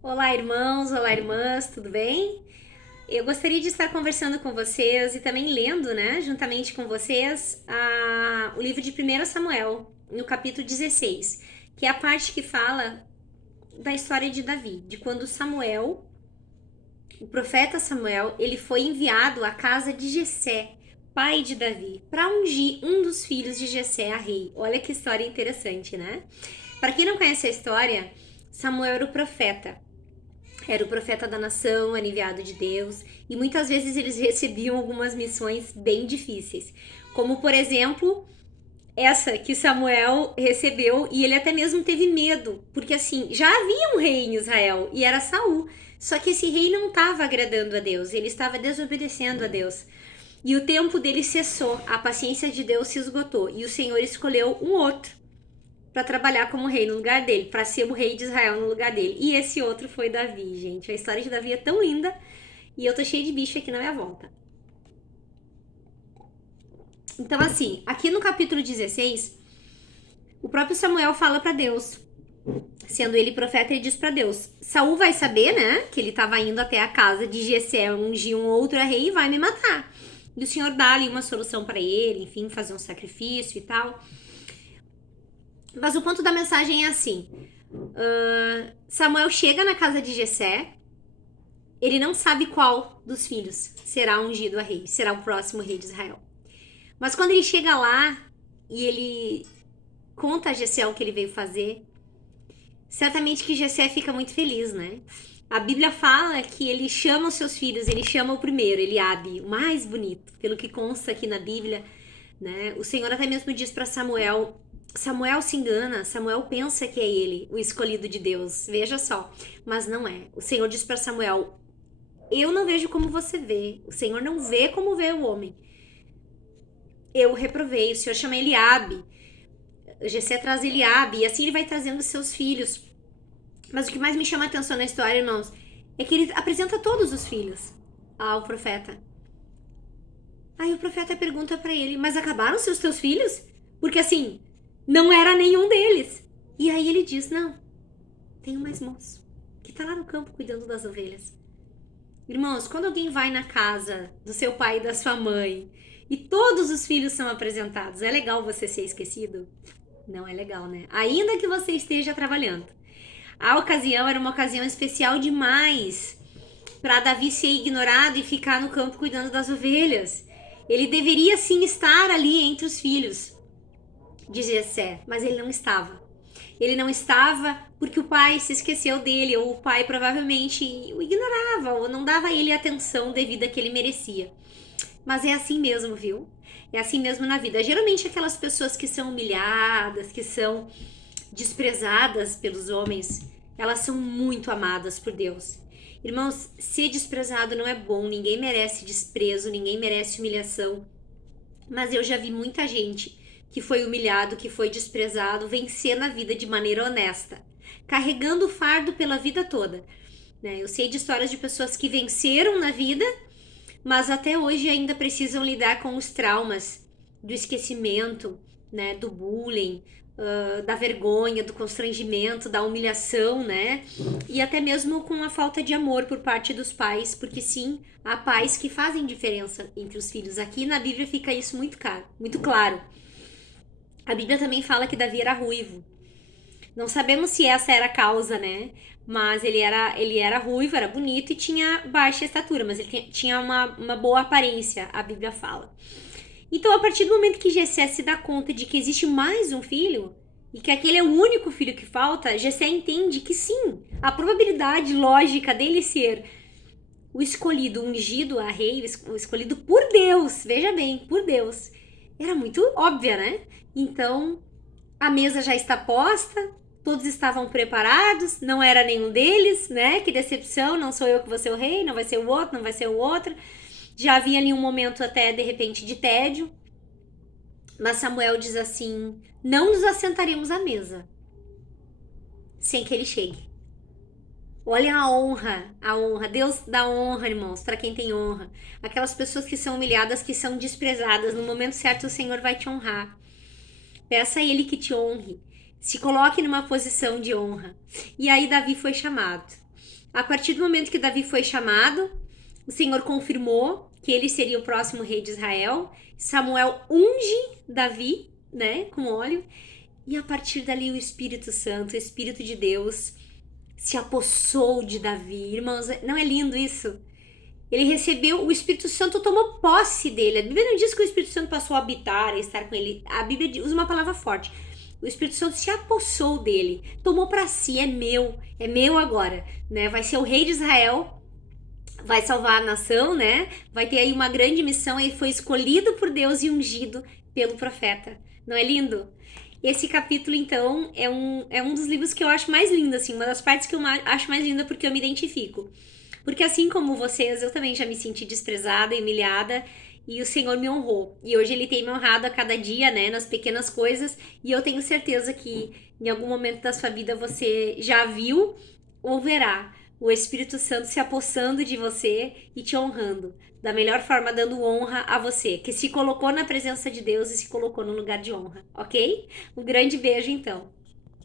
Olá, irmãos, olá, irmãs, tudo bem? Eu gostaria de estar conversando com vocês e também lendo, né, juntamente com vocês, o livro de 1 Samuel, no capítulo 16, que é a parte que fala da história de Davi, de quando Samuel, o profeta Samuel, ele foi enviado à casa de Jessé, pai de Davi, para ungir um dos filhos de Jessé a rei. Olha que história interessante, né? Para quem não conhece a história, Samuel era o profeta da nação, era enviado de Deus, e muitas vezes eles recebiam algumas missões bem difíceis, como por exemplo essa que Samuel recebeu, e ele até mesmo teve medo, porque assim, já havia um rei em Israel e era Saul, só que esse rei não estava agradando a Deus, ele estava desobedecendo a Deus. E o tempo dele cessou, a paciência de Deus se esgotou, e o Senhor escolheu um outro para trabalhar como rei no lugar dele, para ser o rei de Israel no lugar dele. E esse outro foi Davi, gente. A história de Davi é tão linda e eu tô cheia de bicho aqui na minha volta. Então, assim, aqui no capítulo 16, o próprio Samuel fala para Deus, sendo ele profeta, ele diz para Deus: Saul vai saber, né, que ele estava indo até a casa de Jessé ungir um outro rei e vai me matar. E o Senhor dá ali uma solução para ele, enfim, fazer um sacrifício e tal. Mas o ponto da mensagem é assim: Samuel chega na casa de Jessé, ele não sabe qual dos filhos será ungido a rei, será o próximo rei de Israel. Mas quando ele chega lá e ele conta a Jessé o que ele veio fazer, certamente que Jessé fica muito feliz, né? A Bíblia fala que ele chama os seus filhos, ele chama o primeiro, Eliabe, o mais bonito, pelo que consta aqui na Bíblia, né? O Senhor até mesmo diz para Samuel: Samuel se engana, Samuel pensa que é ele, o escolhido de Deus. Veja só, mas não é. O Senhor diz para Samuel: eu não vejo como você vê. O Senhor não vê como vê o homem. Eu reprovei. O Senhor chama Eliabe. Jessé traz Eliabe. E assim ele vai trazendo seus filhos. Mas o que mais me chama a atenção na história, irmãos, é que ele apresenta todos os filhos ao profeta. Aí o profeta pergunta para ele: mas acabaram-se os teus filhos? Porque assim, não era nenhum deles. E aí ele diz: não, tem um mais moço, que tá lá no campo cuidando das ovelhas. Irmãos, quando alguém vai na casa do seu pai e da sua mãe e todos os filhos são apresentados, é legal você ser esquecido? Não é legal, né? Ainda que você esteja trabalhando. A ocasião era uma ocasião especial demais para Davi ser ignorado e ficar no campo cuidando das ovelhas. Ele deveria sim estar ali entre os filhos de Jessé, mas ele não estava. Ele não estava porque o pai se esqueceu dele, ou o pai provavelmente o ignorava, ou não dava a ele a atenção devida que ele merecia. Mas é assim mesmo, viu? É assim mesmo na vida. Geralmente aquelas pessoas que são humilhadas, que são desprezadas pelos homens, elas são muito amadas por Deus. Irmãos, ser desprezado não é bom, ninguém merece desprezo, ninguém merece humilhação. Mas eu já vi muita gente que foi humilhado, que foi desprezado, vencer na vida de maneira honesta, carregando o fardo pela vida toda. Né? Eu sei de histórias de pessoas que venceram na vida, mas até hoje ainda precisam lidar com os traumas do esquecimento, né, do bullying, da vergonha, do constrangimento, da humilhação, né? E até mesmo com a falta de amor por parte dos pais, porque sim, há pais que fazem diferença entre os filhos. Aqui na Bíblia fica isso muito claro. A Bíblia também fala que Davi era ruivo. Não sabemos se essa era a causa, né? Mas ele era ruivo, era bonito e tinha baixa estatura, mas ele tinha uma boa aparência, a Bíblia fala. Então, a partir do momento que Jessé se dá conta de que existe mais um filho, e que aquele é o único filho que falta, Jessé entende que sim, a probabilidade lógica dele ser o escolhido, ungido a rei, o escolhido por Deus, veja bem, por Deus, era muito óbvia, né? Então, a mesa já está posta, todos estavam preparados, não era nenhum deles, né? Que decepção, não sou eu que vou ser o rei, não vai ser o outro, não vai ser o outro. Já havia ali um momento até, de repente, de tédio. Mas Samuel diz assim: não nos assentaremos à mesa sem que ele chegue. Olha a honra, a honra. Deus dá honra, irmãos, para quem tem honra. Aquelas pessoas que são humilhadas, que são desprezadas, no momento certo o Senhor vai te honrar. Peça a ele que te honre. Se coloque numa posição de honra. E aí Davi foi chamado. A partir do momento que Davi foi chamado, o Senhor confirmou que ele seria o próximo rei de Israel. Samuel unge Davi, né, com óleo. E a partir dali o Espírito Santo, o Espírito de Deus, se apossou de Davi. Irmãos, não é lindo isso? Ele recebeu, o Espírito Santo tomou posse dele. A Bíblia não diz que o Espírito Santo passou a habitar, a estar com ele. A Bíblia usa uma palavra forte. O Espírito Santo se apossou dele, tomou para si, é meu agora, né? Vai ser o rei de Israel, vai salvar a nação, né? Vai ter aí uma grande missão. Ele foi escolhido por Deus e ungido pelo profeta. Não é lindo? Esse capítulo, então, é um dos livros que eu acho mais lindo, assim, uma das partes que eu acho mais linda porque eu me identifico. Porque assim como vocês, eu também já me senti desprezada, humilhada, e o Senhor me honrou. E hoje Ele tem me honrado a cada dia, né, nas pequenas coisas, e eu tenho certeza que em algum momento da sua vida você já viu ou verá o Espírito Santo se apossando de você e te honrando. Da melhor forma, dando honra a você, que se colocou na presença de Deus e se colocou no lugar de honra, ok? Um grande beijo, então.